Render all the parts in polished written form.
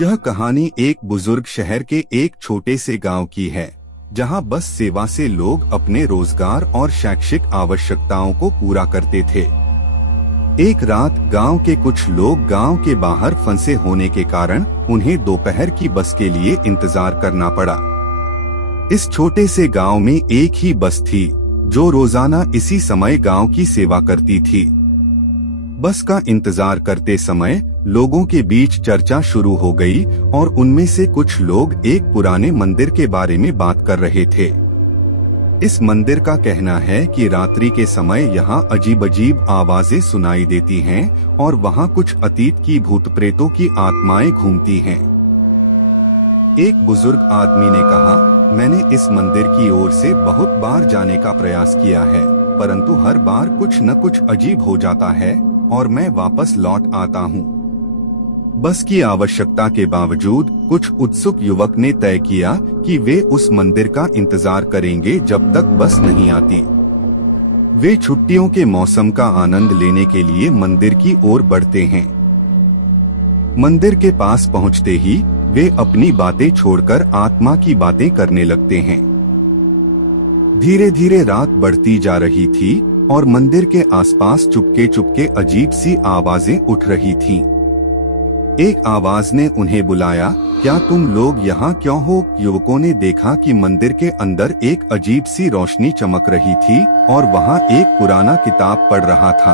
यह कहानी एक बुजुर्ग शहर के एक छोटे से गांव की है, जहां बस सेवा से लोग अपने रोजगार और शैक्षिक आवश्यकताओं को पूरा करते थे। एक रात गांव के कुछ लोग गांव के बाहर फंसे होने के कारण उन्हें दोपहर की बस के लिए इंतजार करना पड़ा। इस छोटे से गांव में एक ही बस थी, जो रोजाना इसी समय गांव की सेवा करती थी। बस का इंतजार करते समय लोगों के बीच चर्चा शुरू हो गई और उनमें से कुछ लोग एक पुराने मंदिर के बारे में बात कर रहे थे। इस मंदिर का कहना है कि रात्रि के समय यहाँ अजीब अजीब आवाजें सुनाई देती हैं और वहाँ कुछ अतीत की भूत प्रेतों की आत्माएं घूमती हैं। एक बुजुर्ग आदमी ने कहा, मैंने इस मंदिर की ओर से बहुत बार जाने का प्रयास किया है, परंतु हर बार कुछ न कुछ अजीब हो जाता है और मैं वापस लौट आता हूँ। बस की आवश्यकता के बावजूद कुछ उत्सुक युवक ने तय किया कि वे उस मंदिर का इंतजार करेंगे जब तक बस नहीं आती। वे छुट्टियों के मौसम का आनंद लेने के लिए मंदिर की ओर बढ़ते हैं। मंदिर के पास पहुंचते ही वे अपनी बातें छोड़कर आत्मा की बातें करने लगते हैं। धीरे धीरे रात बढ़ती जा रही थी और मंदिर के आसपास चुपके चुपके अजीब सी आवाजें उठ रही थीं। एक आवाज ने उन्हें बुलाया, क्या तुम लोग यहाँ क्यों हो? युवकों ने देखा कि मंदिर के अंदर एक अजीब सी रोशनी चमक रही थी और वहाँ एक पुराना किताब पढ़ रहा था।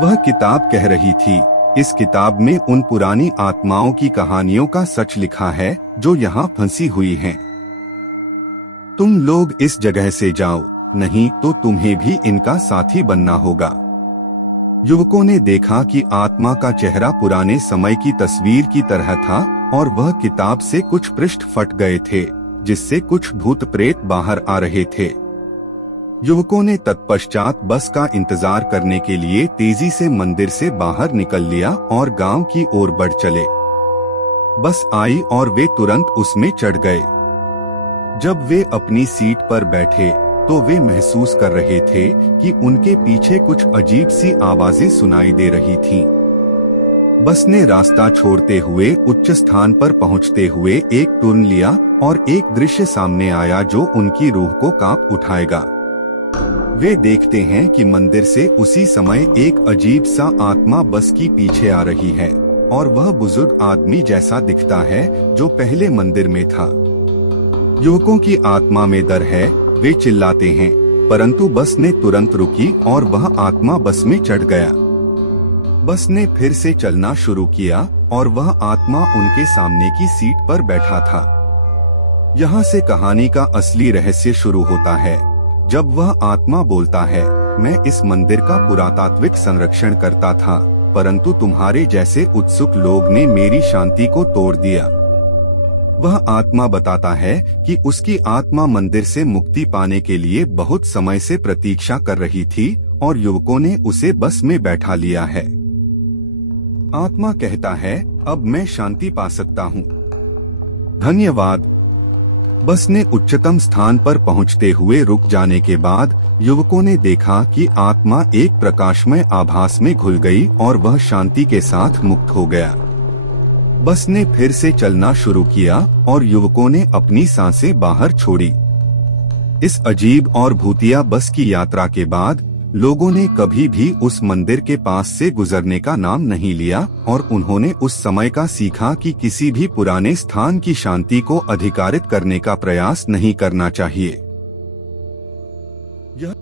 वह किताब कह रही थी, इस किताब में उन पुरानी आत्माओं की कहानियों का सच लिखा है जो यहाँ फंसी हुई हैं। तुम लोग इस जगह से जाओ, नहीं तो तुम्हें भी इनका साथी बनना होगा। युवकों ने देखा कि आत्मा का चेहरा पुराने समय की तस्वीर की तरह था और वह किताब से कुछ पृष्ठ फट गए थे, जिससे कुछ भूत प्रेत बाहर आ रहे थे। युवकों ने तत्पश्चात बस का इंतजार करने के लिए तेजी से मंदिर से बाहर निकल लिया और गांव की ओर बढ़ चले। बस आई और वे तुरंत उसमें चढ़ गए। जब वे अपनी सीट पर बैठे तो वे महसूस कर रहे थे कि उनके पीछे कुछ अजीब सी आवाजें सुनाई दे रही थीं। बस ने रास्ता छोड़ते हुए उच्च स्थान पर पहुंचते हुए एक टर्न लिया और एक दृश्य सामने आया जो उनकी रूह को कांप उठाएगा। वे देखते हैं कि मंदिर से उसी समय एक अजीब सा आत्मा बस की पीछे आ रही है और वह बुजुर्ग आदमी जैसा दिखता है जो पहले मंदिर में था। युवकों की आत्मा में डर है, वे चिल्लाते हैं, परंतु बस ने तुरंत रुकी और वह आत्मा बस में चढ़ गया। बस ने फिर से चलना शुरू किया और वह आत्मा उनके सामने की सीट पर बैठा था। यहाँ से कहानी का असली रहस्य शुरू होता है, जब वह आत्मा बोलता है, मैं इस मंदिर का पुरातात्विक संरक्षण करता था, परंतु तुम्हारे जैसे उत्सुक लोग ने मेरी शांति को तोड़ दिया। वह आत्मा बताता है कि उसकी आत्मा मंदिर से मुक्ति पाने के लिए बहुत समय से प्रतीक्षा कर रही थी और युवकों ने उसे बस में बैठा लिया है। आत्मा कहता है, अब मैं शांति पा सकता हूँ। धन्यवाद। बस ने उच्चतम स्थान पर पहुँचते हुए रुक जाने के बाद युवकों ने देखा कि आत्मा एक प्रकाशमय आभास में घुल गई और वह शांति के साथ मुक्त हो गया। बस ने फिर से चलना शुरू किया और युवकों ने अपनी सांसें बाहर छोड़ी। इस अजीब और भूतिया बस की यात्रा के बाद लोगों ने कभी भी उस मंदिर के पास से गुजरने का नाम नहीं लिया और उन्होंने उस समय का सीखा कि किसी भी पुराने स्थान की शांति को अधिकारित करने का प्रयास नहीं करना चाहिए। यह